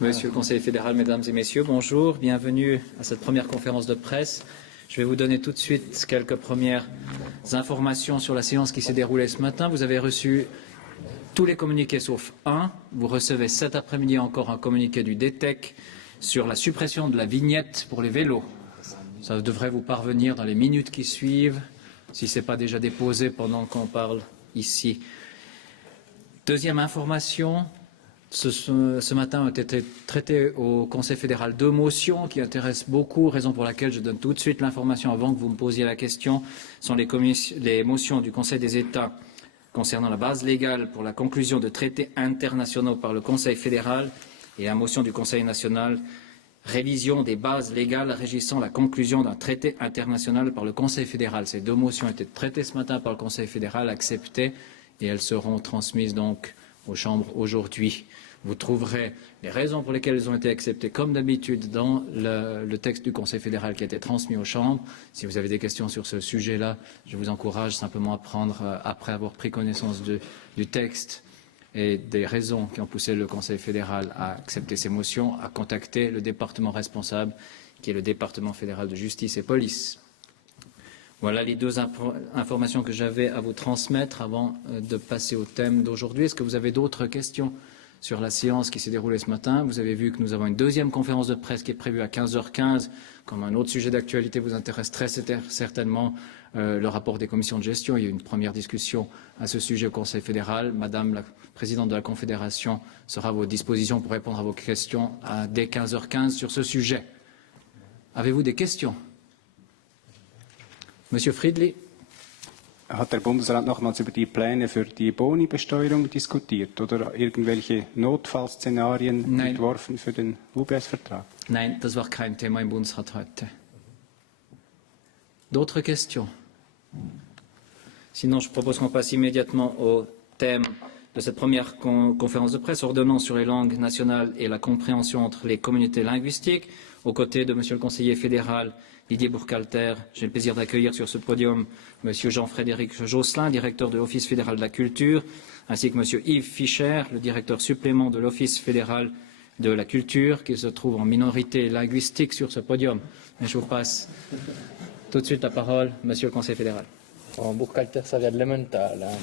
Monsieur le Conseiller fédéral, Mesdames et Messieurs, bonjour. Bienvenue à cette première conférence de presse. Je vais vous donner tout de suite quelques premières informations sur la séance qui s'est déroulée ce matin. Vous avez reçu tous les communiqués sauf un. Vous recevez cet après-midi encore un communiqué du DTEC sur la suppression de la vignette pour les vélos. Ça devrait vous parvenir dans les minutes qui suivent, si ce n'est pas déjà déposé pendant qu'on parle ici. Deuxième information. Ce matin ont été traitées au Conseil fédéral deux motions qui intéressent beaucoup, raison pour laquelle je donne tout de suite l'information avant que vous me posiez la question. Ce sont les motions du Conseil des États concernant la base légale pour la conclusion de traités internationaux par le Conseil fédéral et la motion du Conseil national révision des bases légales régissant la conclusion d'un traité international par le Conseil fédéral. Ces deux motions ont été traitées ce matin par le Conseil fédéral, acceptées, et elles seront transmises donc aux chambres aujourd'hui. Vous trouverez les raisons pour lesquelles elles ont été acceptées, comme d'habitude, dans le texte du Conseil fédéral qui a été transmis aux chambres. Si vous avez des questions sur ce sujet-là, je vous encourage simplement à prendre, après avoir pris connaissance du texte et des raisons qui ont poussé le Conseil fédéral à accepter ces motions, à contacter le département responsable, qui est le département fédéral de justice et police. Voilà les deux informations que j'avais à vous transmettre avant de passer au thème d'aujourd'hui. Est-ce que vous avez d'autres questions sur la séance qui s'est déroulée ce matin? Vous avez vu que nous avons une deuxième conférence de presse qui est prévue à 15h15. Comme un autre sujet d'actualité vous intéresse très certainement le rapport des commissions de gestion. Il y a eu une première discussion à ce sujet au Conseil fédéral. Madame la présidente de la Confédération sera à vos dispositions pour répondre à vos questions dès 15h15 sur ce sujet. Avez-vous des questions? Monsieur Friedli. Hat der Bundesrat nochmals über die Pläne für die Boni-Besteuerung diskutiert oder irgendwelche Notfallszenarien entworfen für den UBS-Vertrag? Nein, das war kein Thema im Bundesrat heute. D'autres questions? Sinon, je propose qu'on passe immédiatement au thème de cette première conférence de presse, ordonnance sur les langues nationales et la compréhension entre les communautés linguistiques. Aux côtés de Monsieur le Conseiller fédéral Didier Burkhalter, j'ai le plaisir d'accueillir sur ce podium Monsieur Jean-Frédéric Josselin, directeur de l'Office fédéral de la culture, ainsi que Monsieur Yves Fischer, le directeur supplément de l'Office fédéral de la culture, qui se trouve en minorité linguistique sur ce podium. Et je vous passe tout de suite la parole, Monsieur le Conseiller fédéral. Bon, Burkhalter, ça vient de l'Emmental. Hein.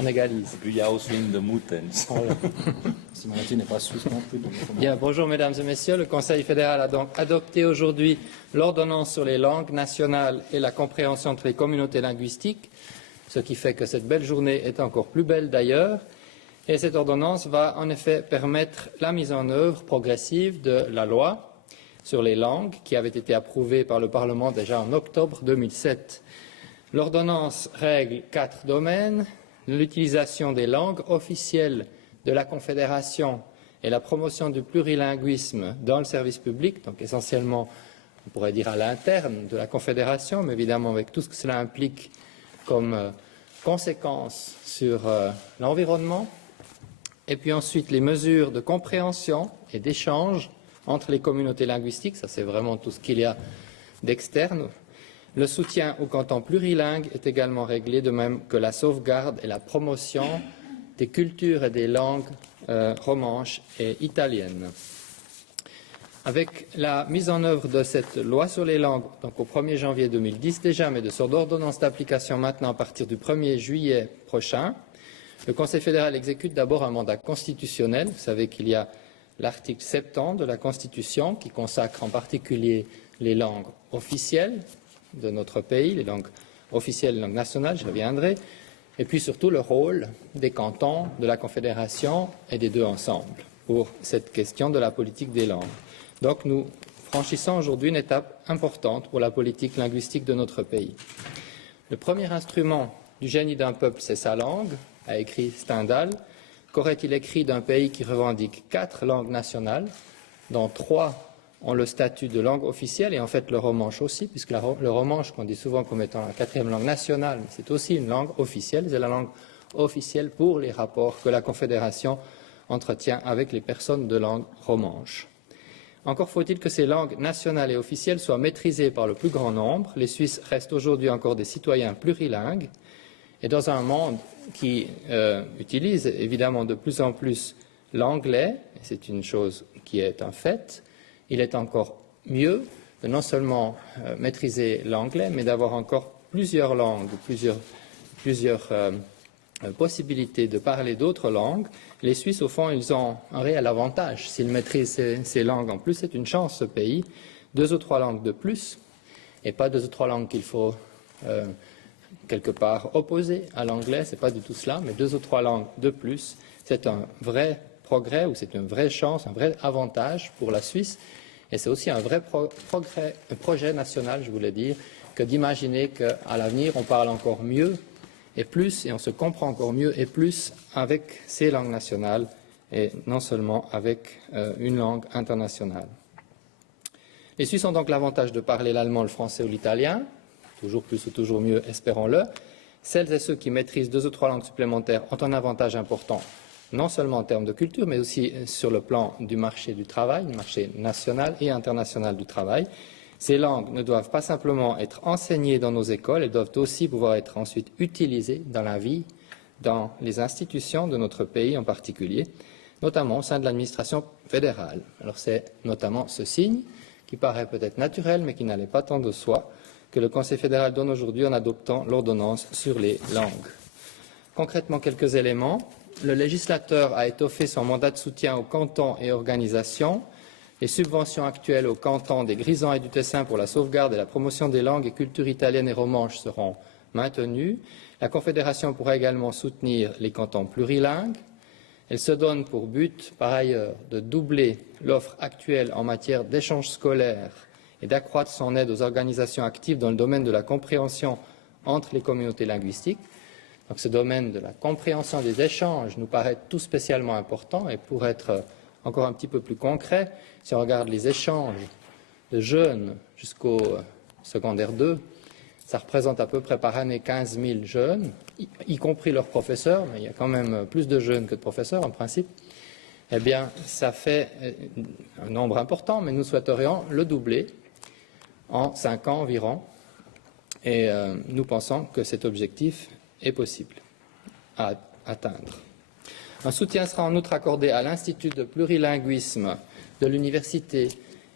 On égalise. Bien, bonjour mesdames et messieurs. Le Conseil fédéral a donc adopté aujourd'hui l'ordonnance sur les langues nationales et la compréhension entre les communautés linguistiques, ce qui fait que cette belle journée est encore plus belle d'ailleurs. Et cette ordonnance va en effet permettre la mise en œuvre progressive de la loi sur les langues qui avait été approuvée par le Parlement déjà en octobre 2007. L'ordonnance règle 4 domaines: l'utilisation des langues officielles de la Confédération et la promotion du plurilinguisme dans le service public, donc essentiellement, on pourrait dire à l'interne de la Confédération, mais évidemment avec tout ce que cela implique comme conséquences sur l'environnement. Et puis ensuite, les mesures de compréhension et d'échange entre les communautés linguistiques, ça c'est vraiment tout ce qu'il y a d'externe. Le soutien au canton plurilingue est également réglé, de même que la sauvegarde et la promotion des cultures et des langues romanches et italiennes. Avec la mise en œuvre de cette loi sur les langues, donc au 1er janvier 2010 déjà, mais de son ordonnance d'application maintenant à partir du 1er juillet prochain, le Conseil fédéral exécute d'abord un mandat constitutionnel. Vous savez qu'il y a l'article 70 de la Constitution qui consacre en particulier les langues officielles de notre pays, les langues officielles, les langues nationales, j'y reviendrai, et puis surtout le rôle des cantons, de la Confédération et des deux ensemble pour cette question de la politique des langues. Donc nous franchissons aujourd'hui une étape importante pour la politique linguistique de notre pays. Le premier instrument du génie d'un peuple, c'est sa langue, a écrit Stendhal. Qu'aurait-il écrit d'un pays qui revendique 4 langues nationales, dont 3 ont le statut de langue officielle, et en fait le romanche aussi, puisque le romanche qu'on dit souvent comme étant la 4e langue nationale, mais c'est aussi une langue officielle, c'est la langue officielle pour les rapports que la Confédération entretient avec les personnes de langue romanche. Encore faut-il que ces langues nationales et officielles soient maîtrisées par le plus grand nombre. Les Suisses restent aujourd'hui encore des citoyens plurilingues, et dans un monde qui utilise évidemment de plus en plus l'anglais et c'est une chose qui est un fait, il est encore mieux de non seulement maîtriser l'anglais, mais d'avoir encore plusieurs langues, plusieurs possibilités de parler d'autres langues. Les Suisses, au fond, ils ont un réel avantage. S'ils maîtrisent ces langues en plus, c'est une chance, ce pays. 2 ou 3 langues de plus, et pas 2 ou 3 langues qu'il faut quelque part opposer à l'anglais, ce n'est pas du tout cela, mais 2 ou 3 langues de plus, c'est un vrai progrès ou c'est une vraie chance, un vrai avantage pour la Suisse. Et c'est aussi un vrai projet national, je voulais dire, que d'imaginer qu'à l'avenir, on parle encore mieux et plus, et on se comprend encore mieux et plus avec ces langues nationales, et non seulement avec une langue internationale. Les Suisses ont donc l'avantage de parler l'allemand, le français ou l'italien, toujours plus ou toujours mieux, espérons-le. Celles et ceux qui maîtrisent 2 ou 3 langues supplémentaires ont un avantage important, non seulement en termes de culture, mais aussi sur le plan du marché du travail, du marché national et international du travail. Ces langues ne doivent pas simplement être enseignées dans nos écoles, elles doivent aussi pouvoir être ensuite utilisées dans la vie, dans les institutions de notre pays en particulier, notamment au sein de l'administration fédérale. Alors c'est notamment ce signe qui paraît peut-être naturel, mais qui n'allait pas tant de soi, que le Conseil fédéral donne aujourd'hui en adoptant l'ordonnance sur les langues. Concrètement, quelques éléments. Le législateur a étoffé son mandat de soutien aux cantons et organisations. Les subventions actuelles aux cantons des Grisons et du Tessin pour la sauvegarde et la promotion des langues et cultures italiennes et romanches seront maintenues. La Confédération pourra également soutenir les cantons plurilingues. Elle se donne pour but, par ailleurs, de doubler l'offre actuelle en matière d'échanges scolaires et d'accroître son aide aux organisations actives dans le domaine de la compréhension entre les communautés linguistiques. Donc, ce domaine de la compréhension des échanges nous paraît tout spécialement important, et pour être encore un petit peu plus concret, si on regarde les échanges de jeunes jusqu'au secondaire 2, ça représente à peu près par année 15 000 jeunes, y compris leurs professeurs, mais il y a quand même plus de jeunes que de professeurs en principe. Eh bien, ça fait un nombre important, mais nous souhaiterions le doubler en 5 ans environ. Et nous pensons que cet objectif est possible à atteindre. Un soutien sera en outre accordé à l'Institut de plurilinguisme de l'Université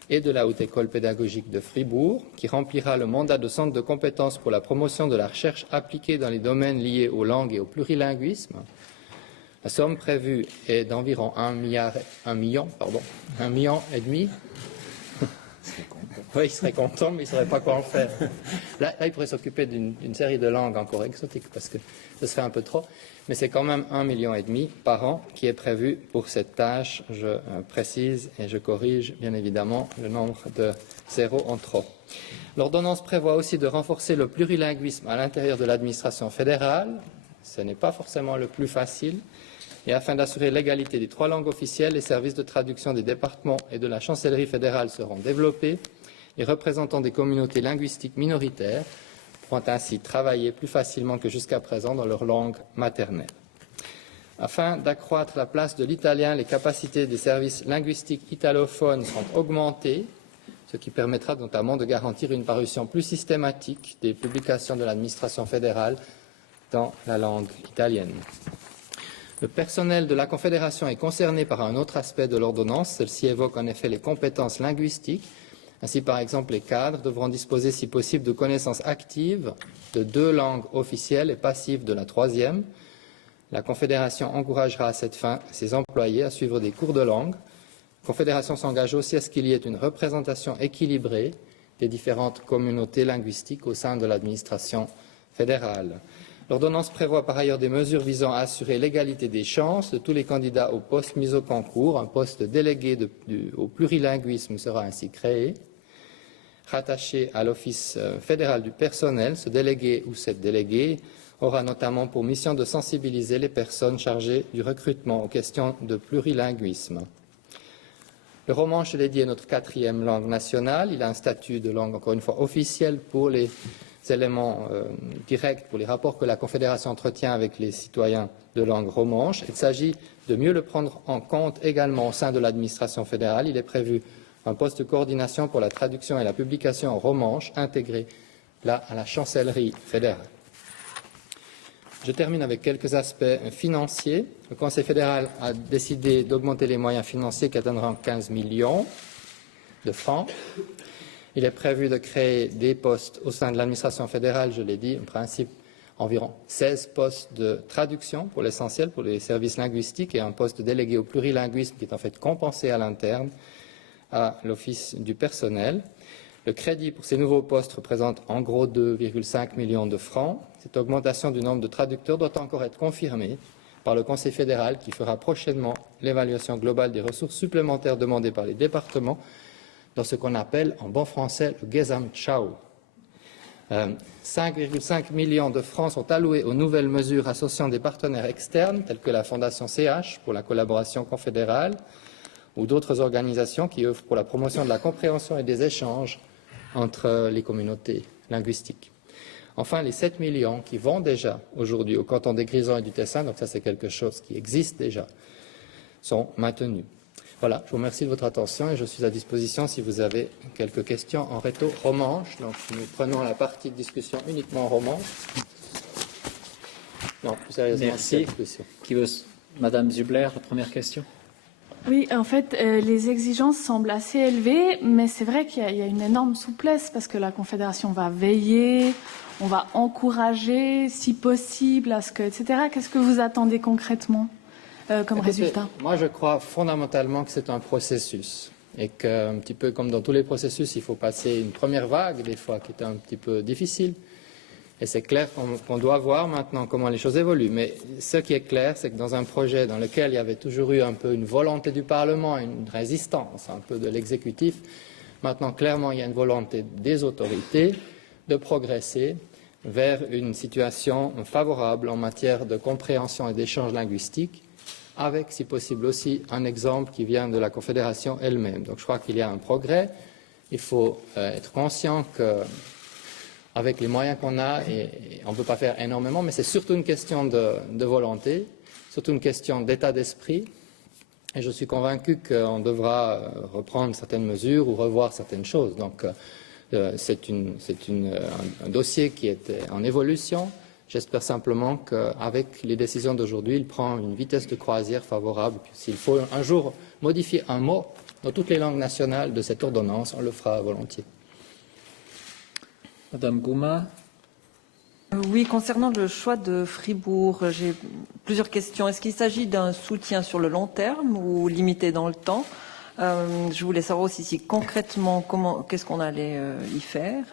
et de la Haute École pédagogique de Fribourg, qui remplira le mandat de centre de compétences pour la promotion de la recherche appliquée dans les domaines liés aux langues et au plurilinguisme. La somme prévue est d'environ 1,5 million. Oui, il serait content, mais il ne saurait pas quoi en faire. Là, il pourrait s'occuper d'une série de langues encore exotiques, parce que ce serait un peu trop. Mais c'est quand même 1,5 million par an qui est prévu pour cette tâche. Je précise et je corrige bien évidemment le nombre de zéros en trop. L'ordonnance prévoit aussi de renforcer le plurilinguisme à l'intérieur de l'administration fédérale. Ce n'est pas forcément le plus facile. Et afin d'assurer l'égalité des 3 langues officielles, les services de traduction des départements et de la chancellerie fédérale seront développés. Les représentants des communautés linguistiques minoritaires pourront ainsi travailler plus facilement que jusqu'à présent dans leur langue maternelle. Afin d'accroître la place de l'italien, les capacités des services linguistiques italophones seront augmentées, ce qui permettra notamment de garantir une parution plus systématique des publications de l'administration fédérale dans la langue italienne. Le personnel de la Confédération est concerné par un autre aspect de l'ordonnance. Celle-ci évoque en effet les compétences linguistiques. Ainsi, par exemple, les cadres devront disposer, si possible, de connaissances actives de 2 langues officielles et passives de la 3e. La Confédération encouragera à cette fin ses employés à suivre des cours de langue. La Confédération s'engage aussi à ce qu'il y ait une représentation équilibrée des différentes communautés linguistiques au sein de l'administration fédérale. L'ordonnance prévoit par ailleurs des mesures visant à assurer l'égalité des chances de tous les candidats aux postes mis au concours. Un poste délégué au plurilinguisme sera ainsi créé. Rattaché à l'Office fédéral du personnel, ce délégué ou cette déléguée aura notamment pour mission de sensibiliser les personnes chargées du recrutement aux questions de plurilinguisme. Le romanche est dédié à notre 4e langue nationale. Il a un statut de langue, encore une fois, officielle pour les éléments directs, pour les rapports que la Confédération entretient avec les citoyens de langue romanche. Il s'agit de mieux le prendre en compte également au sein de l'administration fédérale. Il est prévu un poste de coordination pour la traduction et la publication en romanche intégré là à la chancellerie fédérale. Je termine avec quelques aspects financiers. Le Conseil fédéral a décidé d'augmenter les moyens financiers qui atteindront 15 millions de francs. Il est prévu de créer des postes au sein de l'administration fédérale, je l'ai dit, en principe environ 16 postes de traduction pour l'essentiel, pour les services linguistiques, et un poste de délégué au plurilinguisme qui est en fait compensé à l'interne à l'Office du personnel. Le crédit pour ces nouveaux postes représente en gros 2,5 millions de francs. Cette augmentation du nombre de traducteurs doit encore être confirmée par le Conseil fédéral qui fera prochainement l'évaluation globale des ressources supplémentaires demandées par les départements dans ce qu'on appelle en bon français le Gesamtschau. 5,5 millions de francs sont alloués aux nouvelles mesures associant des partenaires externes tels que la Fondation CH pour la collaboration confédérale ou d'autres organisations qui œuvrent pour la promotion de la compréhension et des échanges entre les communautés linguistiques. Enfin, les 7 millions qui vont déjà aujourd'hui au canton des Grisons et du Tessin, donc ça c'est quelque chose qui existe déjà, sont maintenus. Voilà, je vous remercie de votre attention et je suis à disposition si vous avez quelques questions en rhéto-romanche. Donc nous prenons la partie de discussion uniquement en romanche. Non, plus sérieusement, Merci. Madame Zubler, la première question. Oui, en fait, les exigences semblent assez élevées, mais c'est vrai qu'il y a une énorme souplesse parce que la Confédération va veiller, on va encourager, si possible, à ce que, etc. Qu'est-ce que vous attendez concrètement comme résultat? Moi, je crois fondamentalement que c'est un processus et qu'un petit peu comme dans tous les processus, il faut passer une première vague, des fois, qui est un petit peu difficile. Et c'est clair qu'on doit voir maintenant comment les choses évoluent. Mais ce qui est clair, c'est que dans un projet dans lequel il y avait toujours eu un peu une volonté du Parlement, une résistance un peu de l'exécutif, maintenant, clairement, il y a une volonté des autorités de progresser vers une situation favorable en matière de compréhension et d'échange linguistique, avec, si possible aussi, un exemple qui vient de la Confédération elle-même. Donc je crois qu'il y a un progrès. Il faut être conscient qu'avec les moyens qu'on a, et on ne peut pas faire énormément, mais c'est surtout une question de volonté, surtout une question d'état d'esprit. Et je suis convaincu qu'on devra reprendre certaines mesures ou revoir certaines choses. Donc c'est un dossier qui est en évolution. J'espère simplement qu'avec les décisions d'aujourd'hui, il prend une vitesse de croisière favorable. S'il faut un jour modifier un mot dans toutes les langues nationales de cette ordonnance, on le fera volontiers. Madame Gouma. Oui, concernant le choix de Fribourg, j'ai plusieurs questions. Est-ce qu'il s'agit d'un soutien sur le long terme ou limité dans le temps? Je voulais savoir aussi si concrètement, qu'est-ce qu'on allait y faire?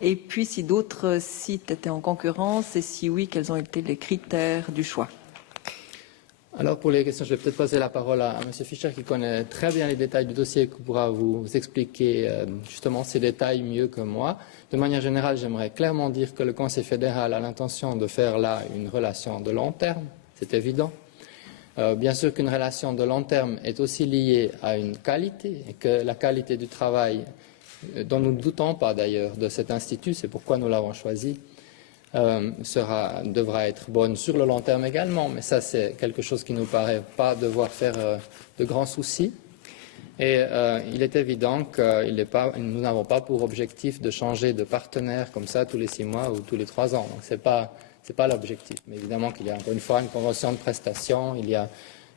Et puis, si d'autres sites étaient en concurrence, et si oui, quels ont été les critères du choix? Alors, pour les questions, je vais peut-être passer la parole à M. Fischer, qui connaît très bien les détails du dossier, qui pourra vous expliquer justement ces détails mieux que moi. De manière générale, j'aimerais clairement dire que le Conseil fédéral a l'intention de faire là une relation de long terme, c'est évident. Bien sûr qu'une relation de long terme est aussi liée à une qualité, et que la qualité du travail dont nous ne doutons pas d'ailleurs de cet institut, c'est pourquoi nous l'avons choisi, devra être bonne sur le long terme également, mais ça c'est quelque chose qui ne nous paraît pas devoir faire de grands soucis. Et il est évident que nous n'avons pas pour objectif de changer de partenaire comme ça tous les 6 mois ou tous les 3 ans. Donc c'est pas l'objectif. Mais évidemment qu'il y a encore une fois une convention de prestation, il y a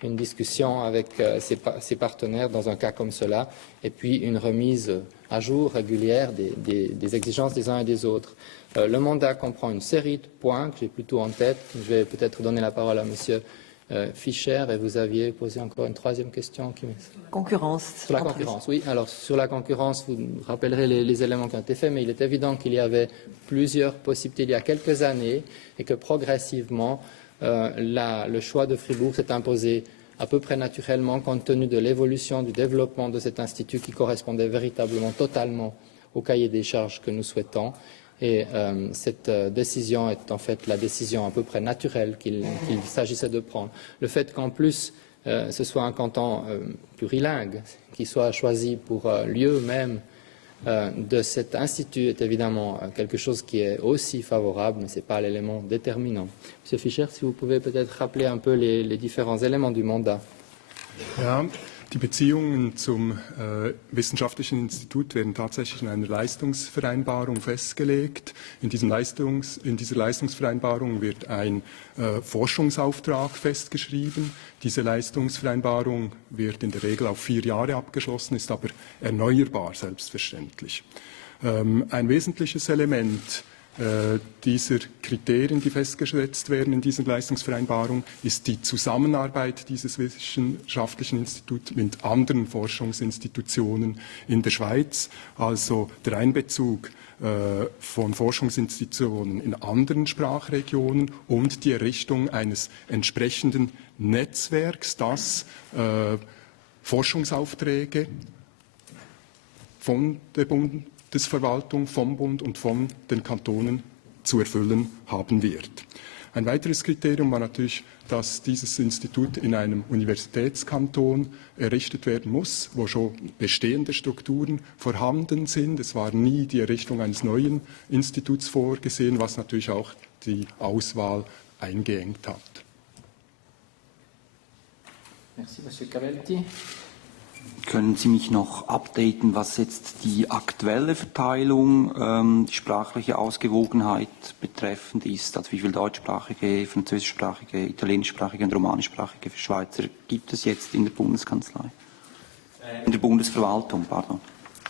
une discussion avec ses partenaires dans un cas comme cela, et puis une remise à jour régulière des exigences des uns et des autres. Le mandat comprend une série de points que j'ai plutôt en tête. Je vais peut-être donner la parole à M. Fischer, et vous aviez posé encore une troisième question. Concurrence. Sur la concurrence, oui. Alors, sur la concurrence, vous rappellerez les éléments qui ont été faits, mais il est évident qu'il y avait plusieurs possibilités il y a quelques années, et que progressivement, le choix de Fribourg s'est imposé à peu près naturellement compte tenu de l'évolution, du développement de cet institut qui correspondait véritablement totalement au cahier des charges que nous souhaitons. Et cette décision est en fait la décision à peu près naturelle qu'il s'agissait de prendre. Le fait qu'en plus ce soit un canton plurilingue qui soit choisi pour lieu même de cet institut est évidemment quelque chose qui est aussi favorable, mais ce n'est pas l'élément déterminant. Monsieur Fischer, si vous pouvez peut-être rappeler un peu les différents éléments du mandat. Ja, Die Beziehungen zum Wissenschaftlichen Institut werden tatsächlich in einer Leistungsvereinbarung festgelegt. In dieser Leistungsvereinbarung wird ein Forschungsauftrag festgeschrieben. Diese Leistungsvereinbarung wird in der Regel auf 4 Jahre abgeschlossen, ist aber erneuerbar, selbstverständlich. Ein wesentliches Element dieser Kriterien, die festgesetzt werden in dieser Leistungsvereinbarung, ist die Zusammenarbeit dieses wissenschaftlichen Instituts mit anderen Forschungsinstitutionen in der Schweiz, also der Einbezug von Forschungsinstitutionen in anderen Sprachregionen und die Errichtung eines entsprechenden Netzwerks, das Forschungsaufträge von der Bundesverwaltung, vom Bund und von den Kantonen zu erfüllen haben wird. Ein weiteres Kriterium war natürlich, dass dieses Institut in einem Universitätskanton errichtet werden muss, wo schon bestehende Strukturen vorhanden sind. Es war nie die Errichtung eines neuen Instituts vorgesehen, was natürlich auch die Auswahl eingeengt hat. Merci, Monsieur Cavelti. Können Sie mich noch updaten, was jetzt die aktuelle Verteilung, die sprachliche Ausgewogenheit betreffend ist? Also wie viele deutschsprachige, französischsprachige, italienischsprachige und romanischsprachige Schweizer gibt es jetzt in der Bundeskanzlei? In der Bundesverwaltung, pardon.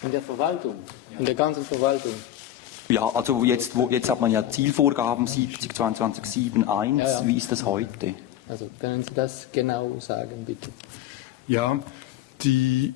In der Verwaltung, in der ganzen Verwaltung. Ja, also jetzt hat man ja Zielvorgaben 70, 22, 7, 1. Ja. Wie ist das heute? Also können Sie das genau sagen, bitte? Ja, die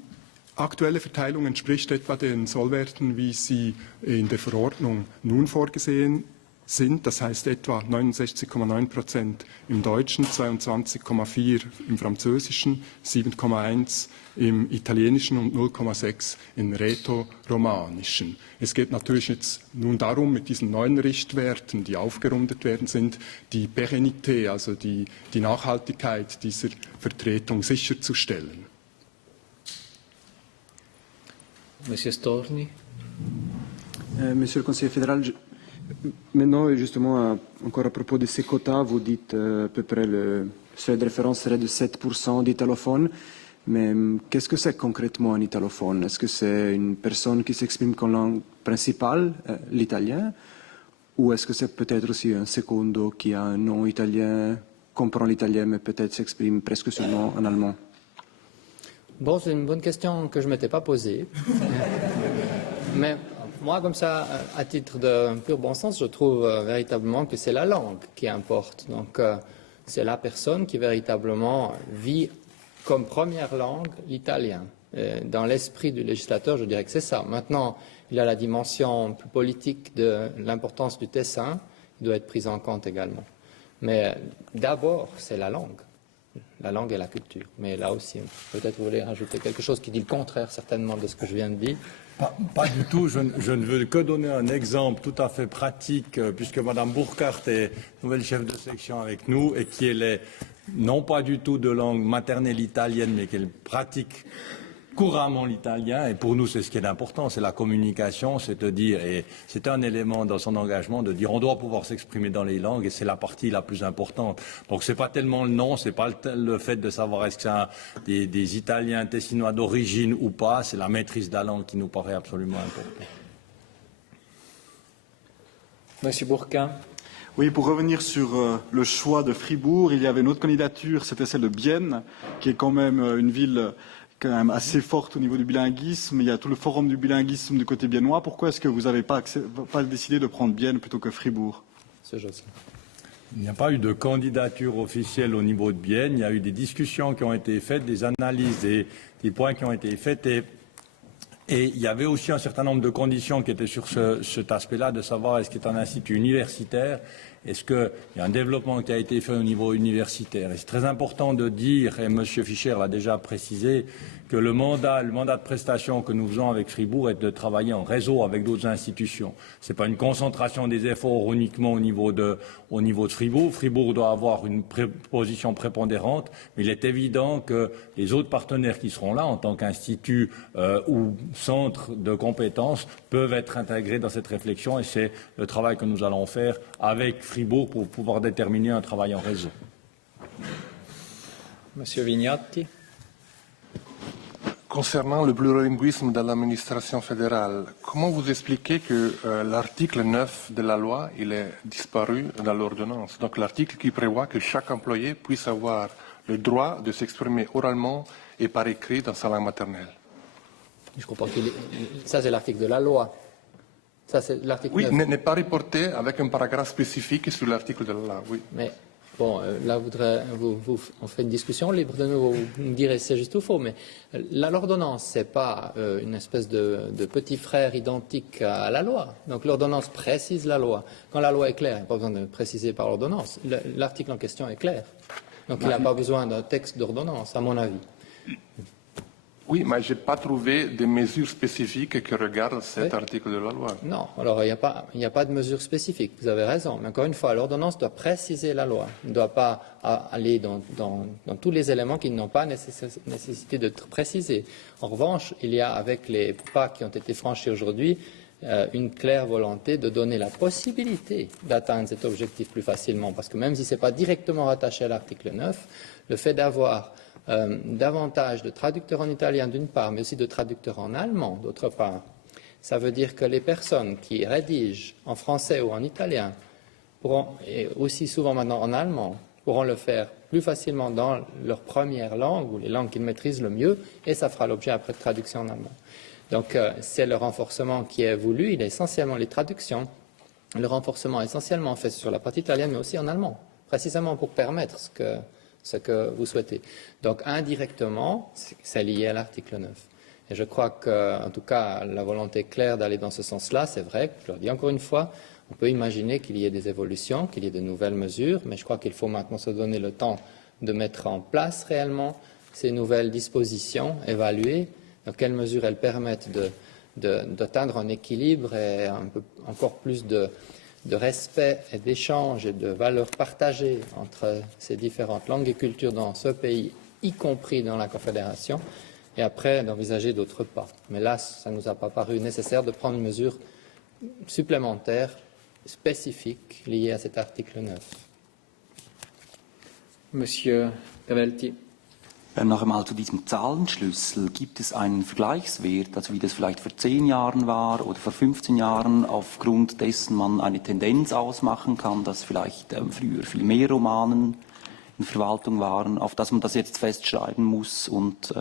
aktuelle Verteilung entspricht etwa den Sollwerten, wie sie in der Verordnung nun vorgesehen sind. Das heißt etwa 69,9% im Deutschen, 22,4% im Französischen, 7,1% im Italienischen und 0,6% im Rätoromanischen. Es geht natürlich jetzt nun darum, mit diesen neuen Richtwerten, die aufgerundet werden sind, die Pérennité, also die Nachhaltigkeit dieser Vertretung sicherzustellen. Monsieur Storni. Monsieur le conseiller fédéral, maintenant, justement, encore à propos de ces quotas, vous dites à peu près le seuil de référence serait de 7% d'italophones. Mais qu'est-ce que c'est concrètement un italophone? Est-ce que c'est une personne qui s'exprime comme langue principale, l'italien? Ou est-ce que c'est peut-être aussi un secondo qui a un nom italien, comprend l'italien, mais peut-être s'exprime presque seulement en allemand? Bon, c'est une bonne question que je ne m'étais pas posée. Mais moi, comme ça, à titre de pur bon sens, je trouve véritablement que c'est la langue qui importe. Donc, c'est la personne qui véritablement vit comme première langue l'italien. Dans l'esprit du législateur, je dirais que c'est ça. Maintenant, il y a la dimension plus politique de l'importance du Tessin, qui doit être prise en compte également. Mais d'abord, c'est la langue et la culture. Mais là aussi, peut-être vous voulez rajouter quelque chose qui dit le contraire certainement de ce que je viens de dire. Pas du tout. Je ne veux que donner un exemple tout à fait pratique, puisque Mme Burkhardt est nouvelle chef de section avec nous et qui est non pas du tout de langue maternelle italienne, mais qu'elle pratique couramment l'italien. Et pour nous, c'est ce qui est important, c'est la communication, c'est de dire, et c'est un élément dans son engagement, de dire on doit pouvoir s'exprimer dans les langues, et c'est la partie la plus importante. Donc c'est pas tellement le nom, c'est pas le fait de savoir est-ce que c'est des Italiens tessinois d'origine ou pas, c'est la maîtrise de la langue qui nous paraît absolument importante. Monsieur Bourquin. Oui, pour revenir sur le choix de Fribourg, il y avait une autre candidature, c'était celle de Bienne, qui est quand même une ville quand même assez forte au niveau du bilinguisme. Il y a tout le forum du bilinguisme du côté biennois. Pourquoi est-ce que vous n'avez pas décidé de prendre Bienne plutôt que Fribourg? Il n'y a pas eu de candidature officielle au niveau de Bienne. Il y a eu des discussions qui ont été faites, des analyses, des points qui ont été faits. Et il y avait aussi un certain nombre de conditions qui étaient sur cet aspect-là, de savoir est-ce qu'il est un institut universitaire, est-ce qu'il y a un développement qui a été fait au niveau universitaire. Et c'est très important de dire, et M. Fischer l'a déjà précisé, que le mandat de prestation que nous faisons avec Fribourg est de travailler en réseau avec d'autres institutions. Ce n'est pas une concentration des efforts uniquement au niveau de Fribourg. Fribourg doit avoir une position prépondérante, mais il est évident que les autres partenaires qui seront là en tant qu'institut ou centre de compétences peuvent être intégrés dans cette réflexion et c'est le travail que nous allons faire avec Fribourg pour pouvoir déterminer un travail en réseau. Monsieur Vignati. Concernant le plurilinguisme de l'administration fédérale, comment vous expliquez que l'article 9 de la loi il est disparu dans l'ordonnance? Donc l'article qui prévoit que chaque employé puisse avoir le droit de s'exprimer oralement et par écrit dans sa langue maternelle. Je comprends que ça, c'est l'article de la loi. Ça, c'est l'article Oui, 9. n'est pas reporté avec un paragraphe spécifique sur l'article de la loi. Oui. Mais bon, là, on fait une discussion libre de nouveau. Vous me direz si c'est juste ou faux, mais l'ordonnance, ce n'est pas une espèce de petit frère identique à la loi. Donc l'ordonnance précise la loi. Quand la loi est claire, il n'y a pas besoin de préciser par l'ordonnance. L'article en question est clair. Donc il n'a pas besoin d'un texte d'ordonnance, à mon avis. Oui, mais je n'ai pas trouvé de mesures spécifiques qui regardent cet article de la loi. Non, alors il n'y a pas de mesure spécifique, vous avez raison. Mais encore une fois, l'ordonnance doit préciser la loi. Elle ne doit pas aller dans tous les éléments qui n'ont pas nécessité d'être précisés. En revanche, il y a avec les pas qui ont été franchis aujourd'hui une claire volonté de donner la possibilité d'atteindre cet objectif plus facilement. Parce que même si ce n'est pas directement rattaché à l'article 9, le fait d'avoir davantage de traducteurs en italien d'une part, mais aussi de traducteurs en allemand d'autre part. Ça veut dire que les personnes qui rédigent en français ou en italien pourront, et aussi souvent maintenant en allemand, pourront le faire plus facilement dans leur première langue ou les langues qu'ils maîtrisent le mieux, et ça fera l'objet après de traduction en allemand. Donc c'est le renforcement qui est voulu, il est essentiellement les traductions. Le renforcement est essentiellement fait sur la partie italienne, mais aussi en allemand, précisément pour permettre ce que vous souhaitez. Donc, indirectement, c'est lié à l'article 9. Et je crois qu'en tout cas, la volonté claire d'aller dans ce sens-là, c'est vrai, je le dis encore une fois, on peut imaginer qu'il y ait des évolutions, qu'il y ait de nouvelles mesures, mais je crois qu'il faut maintenant se donner le temps de mettre en place réellement ces nouvelles dispositions, évaluer dans quelles mesures elles permettent d'atteindre un équilibre et encore plus de respect et d'échange et de valeurs partagées entre ces différentes langues et cultures dans ce pays, y compris dans la Confédération, et après d'envisager d'autres pas. Mais là, ça ne nous a pas paru nécessaire de prendre une mesure supplémentaire, spécifique, liée à cet article 9. Monsieur Gavelti. Noch einmal zu diesem Zahlenschlüssel. Gibt es einen Vergleichswert, also wie das vielleicht vor 10 Jahren war oder vor 15 Jahren, aufgrund dessen man eine Tendenz ausmachen kann, dass vielleicht früher viel mehr Romanen in Verwaltung waren, auf das man das jetzt festschreiben muss und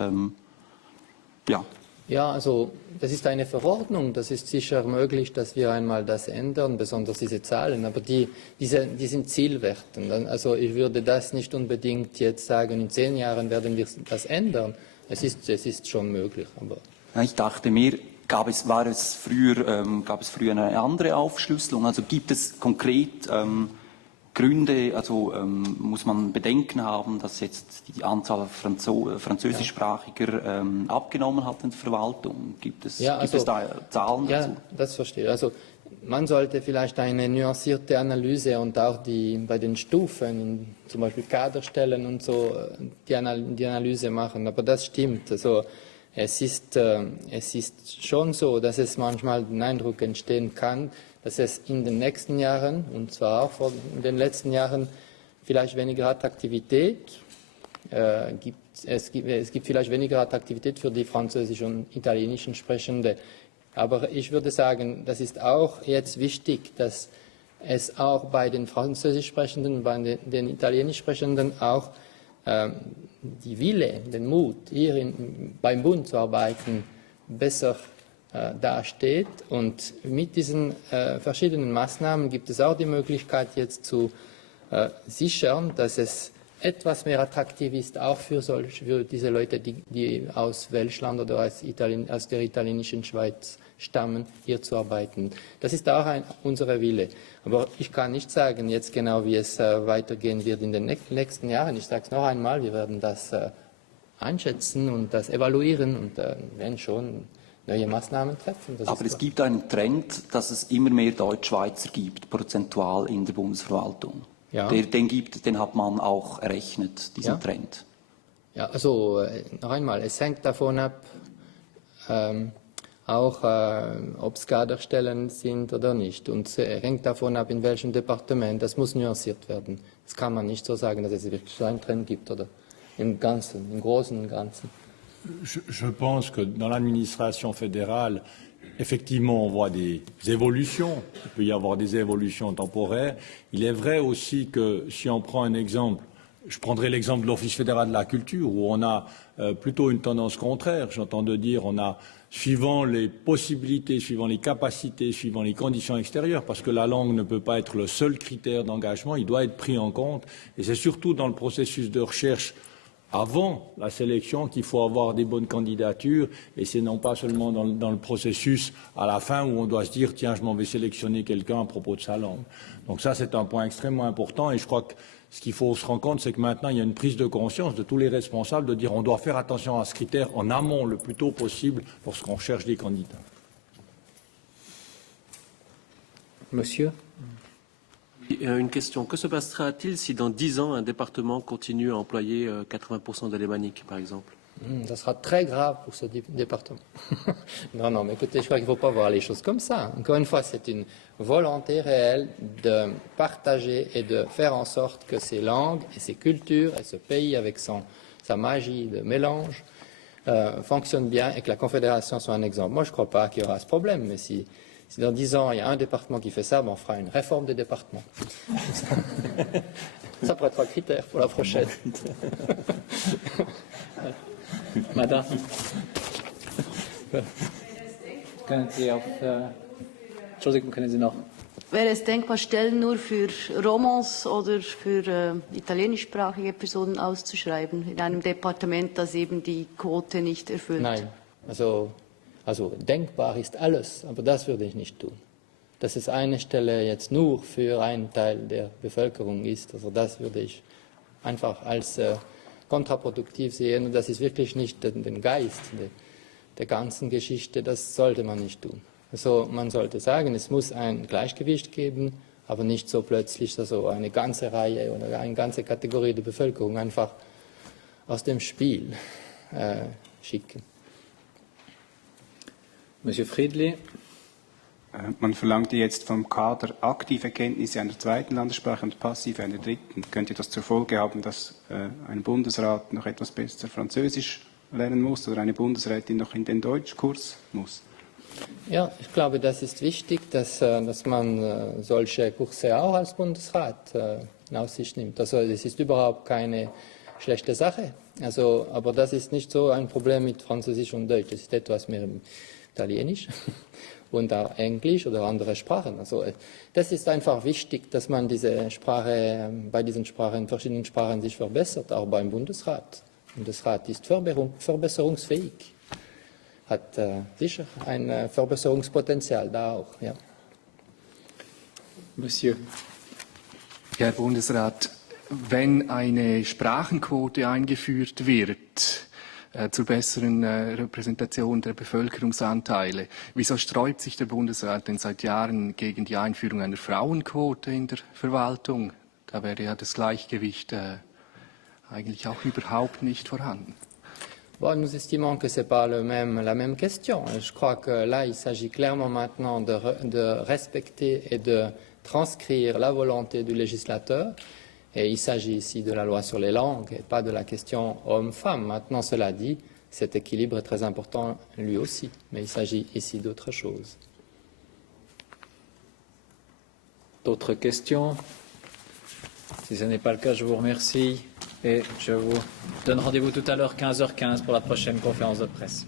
ja. Ja, also das ist eine Verordnung. Das ist sicher möglich, dass wir einmal das ändern, besonders diese Zahlen. Aber die sind Zielwerten. Also ich würde das nicht unbedingt jetzt sagen, in 10 Jahren werden wir das ändern. Es ist schon möglich. Aber ich dachte mir, gab es früher eine andere Aufschlüsselung? Also gibt es konkret Gründe, also muss man Bedenken haben, dass jetzt die Anzahl französischsprachiger abgenommen hat in der Verwaltung? Gibt es da Zahlen dazu? Ja, das verstehe ich. Also man sollte vielleicht eine nuancierte Analyse und auch bei den Stufen, zum Beispiel Kaderstellen und so, die Analyse machen. Aber das stimmt. Also es ist schon so, dass es manchmal den Eindruck entstehen kann, dass es in den nächsten Jahren, und zwar auch in den letzten Jahren, vielleicht weniger Attraktivität gibt. Es gibt vielleicht weniger Attraktivität für die französisch- und italienischen Sprechende. Aber ich würde sagen, das ist auch jetzt wichtig, dass es auch bei den französisch Sprechenden, bei den italienisch Sprechenden auch die Wille, den Mut, hier beim Bund zu arbeiten, besser dasteht. Und mit diesen verschiedenen Maßnahmen gibt es auch die Möglichkeit, jetzt zu sichern, dass es etwas mehr attraktiv ist, auch für diese Leute, die aus Welschland oder aus der italienischen Schweiz stammen, hier zu arbeiten. Das ist auch unser Wille. Aber ich kann nicht sagen jetzt genau, wie es weitergehen wird in den nächsten Jahren. Ich sage es noch einmal, wir werden das einschätzen und das evaluieren und werden schon neue Maßnahmen treffen. Aber es gibt einen Trend, dass es immer mehr Deutschschweizer gibt, prozentual in der Bundesverwaltung. Ja. Den hat man auch errechnet, diesen Trend. Ja, also noch einmal, es hängt davon ab, auch ob es Kaderstellen sind oder nicht. Und es hängt davon ab, in welchem Departement. Das muss nuanciert werden. Das kann man nicht so sagen, dass es wirklich so einen Trend gibt oder im Ganzen, im Großen und Ganzen. Je pense que dans l'administration fédérale, effectivement, on voit des évolutions. Il peut y avoir des évolutions temporaires. Il est vrai aussi que si on prend un exemple, je prendrai l'exemple de l'Office fédéral de la culture, où on a plutôt une tendance contraire. J'entends de dire on a, suivant les possibilités, suivant les capacités, suivant les conditions extérieures, parce que la langue ne peut pas être le seul critère d'engagement, il doit être pris en compte. Et c'est surtout dans le processus de recherche avant la sélection qu'il faut avoir des bonnes candidatures, et c'est non pas seulement dans le processus à la fin où on doit se dire tiens, je m'en vais sélectionner quelqu'un à propos de sa langue. Donc ça, c'est un point extrêmement important, et je crois que ce qu'il faut se rendre compte, c'est que maintenant, il y a une prise de conscience de tous les responsables de dire on doit faire attention à ce critère en amont le plus tôt possible lorsqu'on cherche des candidats. Monsieur ? Une question. Que se passera-t-il si dans 10 ans, un département continue à employer 80% d'alémaniques, par exemple? Ça sera très grave pour ce département. Non, mais écoutez, je crois qu'il ne faut pas voir les choses comme ça. Encore une fois, c'est une volonté réelle de partager et de faire en sorte que ces langues et ces cultures et ce pays avec sa magie de mélange fonctionnent bien et que la Confédération soit un exemple. Moi, je ne crois pas qu'il y aura ce problème, mais si dans 10 ans, il y a un département qui fait ça, on fera une réforme des départements. Ça pourrait être un critère pour la prochaine. Madame. Können Sie auf... Entschuldigung, können Sie noch... Wäre es denkbar, Stellen nur für Romans oder für italienischsprachige Personen auszuschreiben, in einem Departement, das eben die Quote nicht erfüllt? Nein, also denkbar ist alles, aber das würde ich nicht tun. Dass es eine Stelle jetzt nur für einen Teil der Bevölkerung ist, also das würde ich einfach als kontraproduktiv sehen. Und das ist wirklich nicht den Geist der ganzen Geschichte, das sollte man nicht tun. Also man sollte sagen, es muss ein Gleichgewicht geben, aber nicht so plötzlich also eine ganze Reihe oder eine ganze Kategorie der Bevölkerung einfach aus dem Spiel schicken. Monsieur Friedli. Man verlangte jetzt vom Kader aktive Kenntnisse einer zweiten Landessprache und passive einer dritten. Könnte das zur Folge haben, dass ein Bundesrat noch etwas besser Französisch lernen muss oder eine Bundesrätin noch in den Deutschkurs muss? Ja, ich glaube, das ist wichtig, dass man solche Kurse auch als Bundesrat in Aussicht nimmt. Also es ist überhaupt keine schlechte Sache. Also, aber das ist nicht so ein Problem mit Französisch und Deutsch. Das ist etwas mehr Italienisch und auch Englisch oder andere Sprachen. Also das ist einfach wichtig, dass man diese Sprache, bei diesen Sprachen, verschiedenen Sprachen sich verbessert, auch beim Bundesrat. Der Bundesrat ist verbesserungsfähig, hat sicher ein Verbesserungspotenzial da auch. Ja. Monsieur. Herr Bundesrat, wenn eine Sprachenquote eingeführt wird, zur besseren Repräsentation der Bevölkerungsanteile. Wieso sträubt sich der Bundesrat denn seit Jahren gegen die Einführung einer Frauenquote in der Verwaltung? Da wäre ja das Gleichgewicht eigentlich auch überhaupt nicht vorhanden. Bon, nous estimons que ce n'est pas la même question. Je crois que là, il s'agit clairement maintenant de respecter et de transcrire la volonté du législateur. Et il s'agit ici de la loi sur les langues et pas de la question homme-femme. Maintenant, cela dit, cet équilibre est très important lui aussi, mais il s'agit ici d'autre chose. D'autres questions? Si ce n'est pas le cas, je vous remercie et je vous donne rendez-vous tout à l'heure 15h15 pour la prochaine conférence de presse.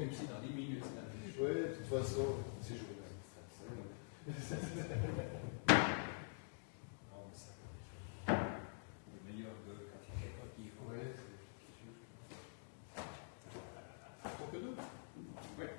Même si dans 10 minutes, c'est la même chose. Oui, de toute façon, c'est joué. Le meilleur de quand il faut. Ouais, c'est sûr. Pour que deux. Ouais.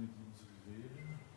mit unseren Wählern.